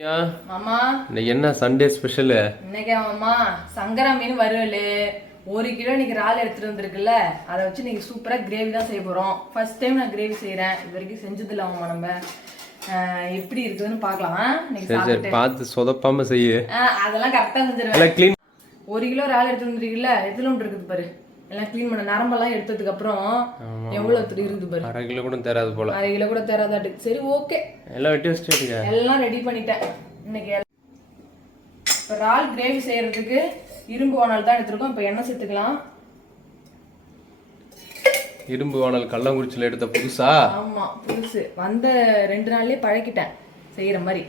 மாமா இன்னைக்கு என்ன சண்டே ஸ்பெஷல்? இன்னைக்கு மாமா சங்கரா மீன் வறுவல் 1 கிலோ இன்னைக்கு இறால் எடுத்துட்டு வந்திருக்குல்ல, அதை வச்சு இன்னைக்கு சூப்பரா கிரேவி தான் செய்ய போறோம். ஃபர்ஸ்ட் டைம் நான் கிரேவி செய்யறேன். இது வரைக்கும் செஞ்சது இல்ல மாமா. நம்ம எப்படி இருக்குதுன்னு பார்க்கலாம். இன்னைக்கு சாப்பிட்டு பார்த்து சொதப்பாம செய்ய. அதெல்லாம் கரெக்டா செஞ்சிருவேன். 1 கிலோ இறால் எடுத்துட்டு வந்திருக்குல்ல, எதுல இருக்குது பாரு. எல்லாம் க்ளீன் பண்ண நரம்பெல்லாம் எடுத்ததுக்கு அப்புறம் எவ்வளவு இருக்குது பாரு. 1/2 கிலோ கூட தேராது போல. 1/2 கிலோ கூட தேராதாட்டு. சரி ஓகே, எல்லாம் வெட்டி வச்சிட்டீங்க. எல்லாம் ரெடி பண்ணிட்டேன். இன்னைக்கு இப்போ இறால் கிரேவி செய்யறதுக்கு இரும்பு வானல் தான் எடுத்துருக்கோம். இப்போ எண்ணெய் சேர்த்துக்கலாம். இரும்பு வானல் கள்ளங்குறிச்சியில் எடுத்த புதுசா? ஆமா, புதுசு. வந்த 2 நாள்லயே பழக்கிட்டேன் செய்யற மாதிரி.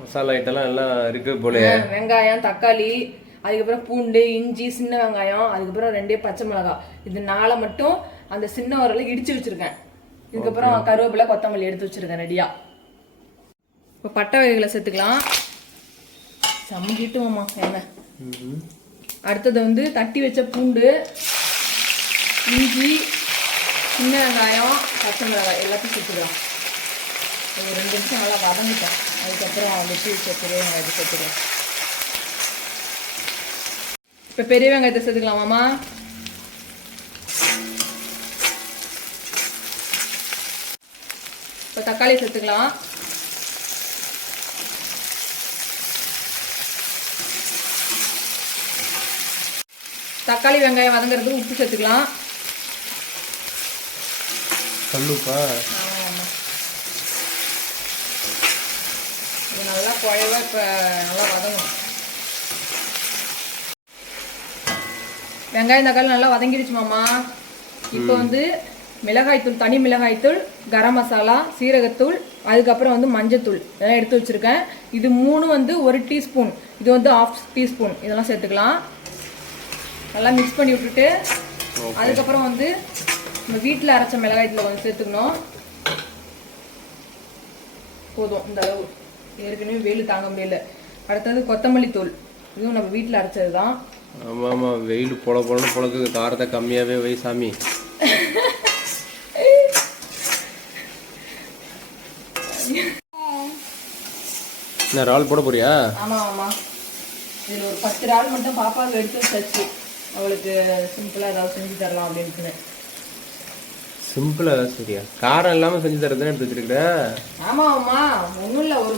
மசாலா ஐட்டம்லாம் எல்லாம் இருக்கு போல. வெங்காயம், தக்காளி, அதுக்கப்புறம் பூண்டு, இஞ்சி, சின்ன வெங்காயம், அதுக்கப்புறம் 2 பச்சை மிளகாய். இது 4 மட்டும் அந்த சின்ன உரல இடிச்சு வச்சிருக்கேன். இதுக்கப்புறம் கருவேப்பிலை, கொத்தமல்லி எடுத்து வச்சிருக்கேன் ரெடியா. இப்போ பட்டை வகைகளை சேர்த்துக்கலாம். சமைக்கிட்டுவோமா எண்ணெய். அடுத்தது வந்து தட்டி வச்ச பூண்டு, இஞ்சி, சின்ன வெங்காயம், பச்சை மிளகாய் எல்லாத்தையும் சேர்த்துக்கலாம். ஒரு 2 நிமிஷம் நல்லா வதங்கிட்டேன். அதுக்கப்புறம் வெட்டி வச்ச பெரிய வெங்காயத்தை சேர்த்துக்கலாம். இப்போ பெரிய வெங்காயத்தை சேர்த்துக்கலாமாம்மா. இப்போ தக்காளி சேர்த்துக்கலாம். தக்காளி வெங்காயம் வதங்கிறதுக்கு உப்பு சேர்த்துக்கலாம். கல்லுப்பா. இது நல்லா குழைவா இப்போ நல்லா வதங்கும். வெங்காயம் தக்காளி நல்லா வதங்கிடுச்சு மாமா. இப்போ வந்து மிளகாய்த்தூள், தனி மிளகாய்த்தூள், கரம் மசாலா, சீரகத்தூள், அதுக்கப்புறம் வந்து மஞ்சத்தூள் இதெல்லாம் எடுத்து வச்சுருக்கேன். இது 3 வந்து 1 டீஸ்பூன், இது வந்து 1/2 டீஸ்பூன் இதெல்லாம் சேர்த்துக்கலாம். நல்லா மிக்ஸ் பண்ணி விட்டுட்டு அதுக்கப்புறம் வந்து நம்ம வீட்டில் அரைச்ச மிளகாய்த்தூள் கொஞ்சம் சேர்த்துக்கணும். போதும் இந்த அளவு, ஏற்கனவே வெயில் தாங்க முடியல. அடுத்தது கொத்தமல்லி தூள், இதுவும் நம்ம வீட்டில் அரைச்சது தான். ஆமாம் ஆமாம், வெயில் பொல பொலன்னு பொழக்குது. காரத்தை கம்மியாகவே வை சாமி. என்ன இறால் போட போறியா? ஆமாம் ஆமாம், இதில் ஒரு 10 இறால் மட்டும் பாப்பாவுக்கு எடுத்து வச்சாச்சு. அவளுக்கு சிம்பிளாக ஏதாவது செஞ்சு தரலாம் அப்படின்ட்டு. சிம்பிளாக சரியா? காரம் இல்லாமல் செஞ்சு தரதுன்னு எடுத்து வச்சுருக்கிறேன். ஆமாம் ஆமாம், ஒன்றும் இல்லை. ஒரு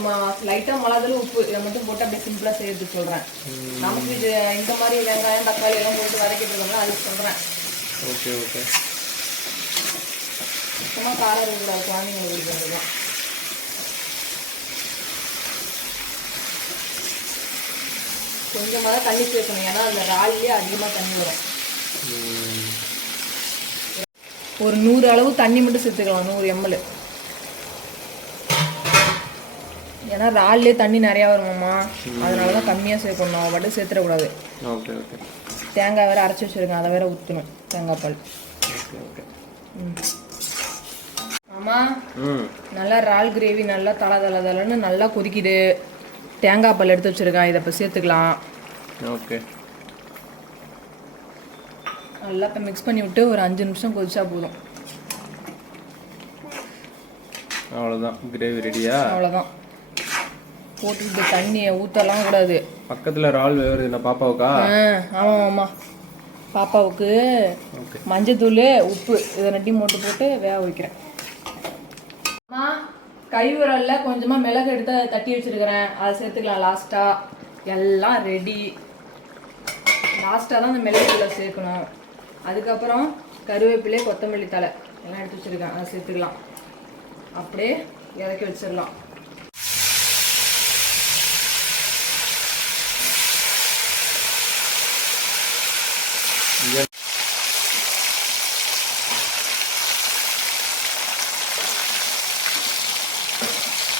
லைட்டாக மிளகாய், உப்பு இதை மட்டும் போட்டு அப்படியே சிம்பிளாக செய்யறதுக்கு சொல்கிறேன். நமக்கு இது இந்த மாதிரி வெங்காயம் தக்காளி எல்லாம் போட்டு வதக்கிட்டு இருக்கோம்ல, அதுக்கு சொல்கிறேன். Okay okay. சும்மா காரம் இருக்கக்கூடாது, குழந்தைங்களுக்கு கொடுக்குறது தான். கொஞ்சமாக தான் தண்ணி சேர்க்கணும், ஏன்னா அந்த இறால்லேயே அதிகமாக தண்ணி வரும். ஒரு 100 அளவு தண்ணி மட்டும் சேர்த்துக்கலாம், 100 ml. ஏன்னா இறால்லே தண்ணி நிறையா வருமாம்மா, அதனால தான் கம்மியாக சேர்க்கணும். அவள் பாட்டு சேர்த்துடக்கூடாது. Okay okay. தேங்காய் வேறு அரைச்சி வச்சுருக்கேன், அதை வேறு ஊற்றணும், தேங்காய் பால். Okay okay. ஆமாம், நல்லா இறால் கிரேவி நல்லா தலை நல்லா கொதிக்குது. தேங்காய் பால் எடுத்து வச்சுருக்கேன், இதை இப்போ சேர்த்துக்கலாம். ஓகே. நல்லா இப்போ மிக்ஸ் பண்ணி விட்டு ஒரு 5 நிமிஷம் கொதிச்சா போதும். அவ்வளோதான், கிரேவி ரெடியா? அவ்வளோதான். போட்டுக்கிட்டு தண்ணியை ஊற்றலாம் கூடாது. பக்கத்தில் இறால் வேறு பாப்பாவுக்கா? ஆமாம் ஆமாம், பாப்பாவுக்கு மஞ்சத்தூள், உப்பு இதை 2 போட்டு வேக வைக்கிறேன். கை உரலில் கொஞ்சமாக மிளகு எடுத்து தட்டி வச்சுருக்கிறேன், அதை சேர்த்துக்கலாம் லாஸ்ட்டாக. எல்லாம் ரெடி. லாஸ்ட்டாக தான் அந்த மிளகுல சேர்க்கணும். அதுக்கப்புறம் கருவேப்பிலை, கொத்தமல்லி தழை எல்லாம் எடுத்து வச்சுருக்கேன், அதை சேர்த்துக்கலாம். அப்படியே இறக்கி வச்சிடலாம்.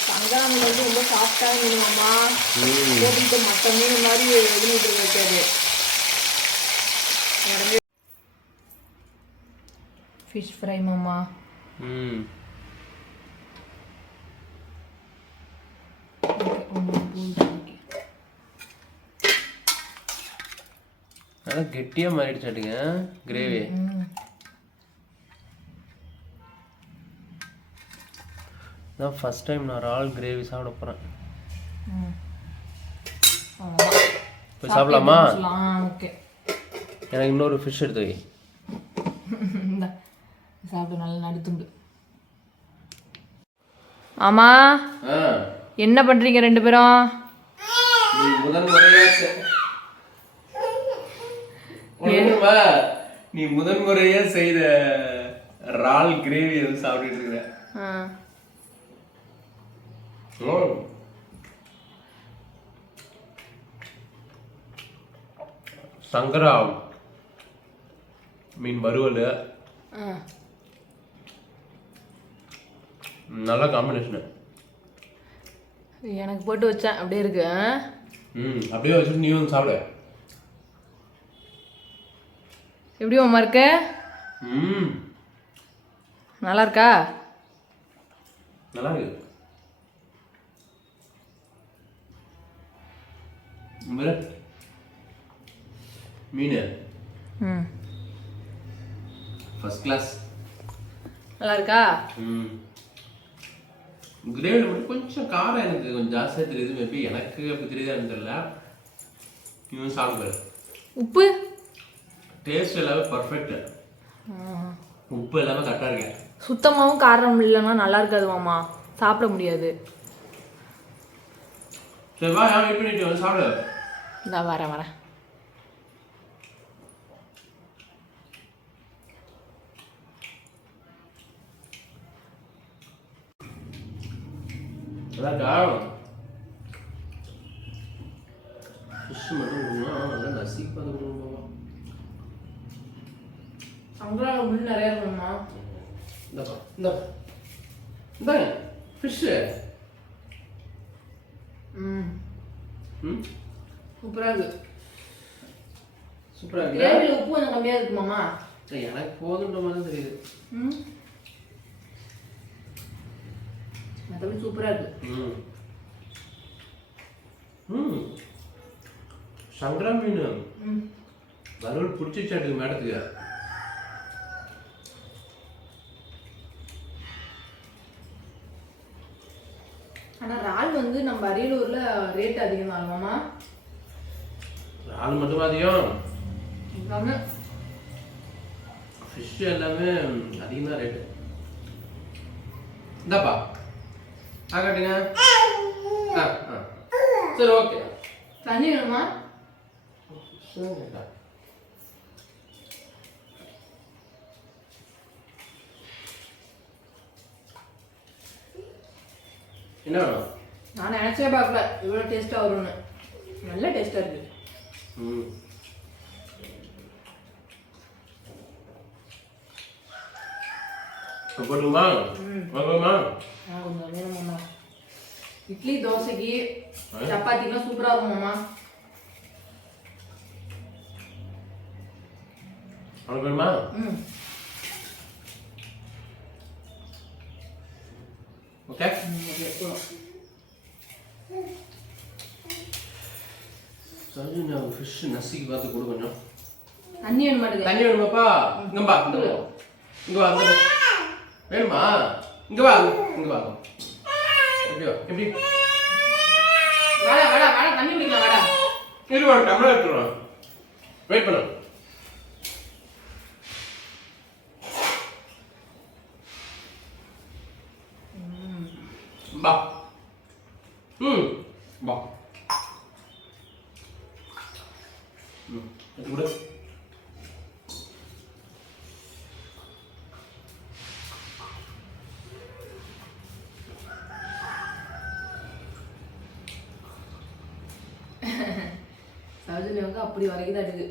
சங்கரா மீன் வந்து ரொம்ப சாஃப்டாக மீனுமாம்மா. போட்டுக்கிட்டு மற்ற மீன் மாதிரி எதுவும் வைக்காது. ஃபிஷ் ஃப்ரை மாமா. அதான் கெட்டியாக மாறிடுச்சாட்டுங்க கிரேவி. தான் ஃபஸ்ட் டைம் நான் இறால் கிரேவி சாப்பிட போகிறேன். இப்போ சாப்பிடலாமா? ஓகே. எனக்கு இன்னொரு ஃபிஷ் எடுத்து வை. இந்த சாப்பிட்டு நல்லா நடுத்துண்டு. ஆமா, என்ன பண்றீங்க ரெண்டு பேரும்? நீ முதன் முறையா செய்த இறால் கிரேவி எதுவும் சாப்பிட்டுட்டு இருக்கிற. சங்கரா மீன் வறுவல் நல்ல காம்பினேஷன். எனக்கு போட்டு வச்சேன் அப்படியே இருக்கு. அப்படியே வச்சுட்டு நீ வந்து சாப்பிட. எப்படி அம்மா இருக்க? நல்லா இருக்கா? நல்லா இருக்கு. மீன் ஃபர்ஸ்ட் கிளாஸ். நல்லா இருக்கா? கிரேவியில் மட்டும் கொஞ்சம் காரம் எனக்கு கொஞ்சம் ஜாஸ்தியாக தெரியுது. மேபி எனக்கு அப்படி தெரியுதான்னு தெரியல. இவன் சாப்பிடுவாரு. உப்பு டேஸ்ட் எல்லாமே பர்ஃபெக்ட். உப்பு எல்லாமே கரெக்டாக இருக்கேன். சுத்தமாகவும் காரம் இல்லைன்னா நல்லா இருக்காது மாமா, சாப்பிட முடியாது. சரி வா, வெயிட் பண்ணிட்டு வந்து சாப்பிடு. இந்த வரேன். ஃபிஷ் மட்டும் நல்லா நசிக்கு பார்த்து கொடுக்கணும். அங்கெல்லாம் முள் நிறையா இருக்கணுமா? இந்தாங்க ஃபிஷ்ஷு. சூப்பராக இருக்கு. சூப்பராக இருக்கு. கிரேவியில் உப்பு கொஞ்சம் கம்மியாக இருக்கு மாமா. எனக்கு போதுன்ற மாதிரி தெரியுது. மற்றபடி சூப்பராக இருக்கு. சங்கரா மீன் வறுவல் பிடிச்சிச்சாட்டுக்கு மேடத்துக்கு. ஆனால் இறால் வந்து நம்ம அரியலூரில் ரேட் அதிகம் தான் மாமா. இறால் மட்டும் அதிகம், எல்லாமே ஃபிஷ் எல்லாமே அதிகம் தான் ரேட்டு. இந்தாப்பா காட்டுங்க. சரி ஓகே. தண்ணி வேணுமா? என்ன வேணும்? நான் நினச்சே பார்க்கல இவ்வளோ டேஸ்ட்டாக வரும்னு. நல்ல டேஸ்ட்டாக இருக்கு. போட்டுமா? வாங்கம்மா. கொஞ்சம் வேணுமாம்மா. இட்லி தோசைக்கு சப்பாத்திலாம் சூப்பராக இருக்கும் மாமா. உனக்கு வேணுமா? ஓகே. சரி, நான் ஃபிஷ் நசிக்கு பார்த்து கொடு கொஞ்சம். தண்ணி வேணும் மாட்டேங்குது. தண்ணி வேணுமாப்பா? இங்கம்பா, இங்க வா. வேணுமா? இங்க வா, இங்க வா. எப்படி வாடா தண்ணி குடிக்கலாம் வாடா. இரு, ஒரு டம்ளர் எடுத்துறோம். வெயிட் பண்ணு. பா. பா. எடுத்து கொடு. சௌஜன்யாவுக்கு அப்படி வரைக்குதா இருக்கு.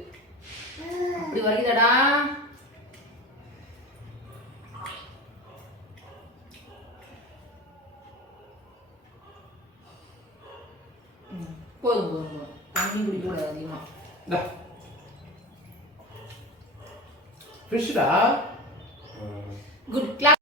அப்படி வரைக்குதாடா. போதும் தண்ணி குடிக்கூடாது அதிகமாக. ஃபிஷ்டா குட் கிளாஸ்.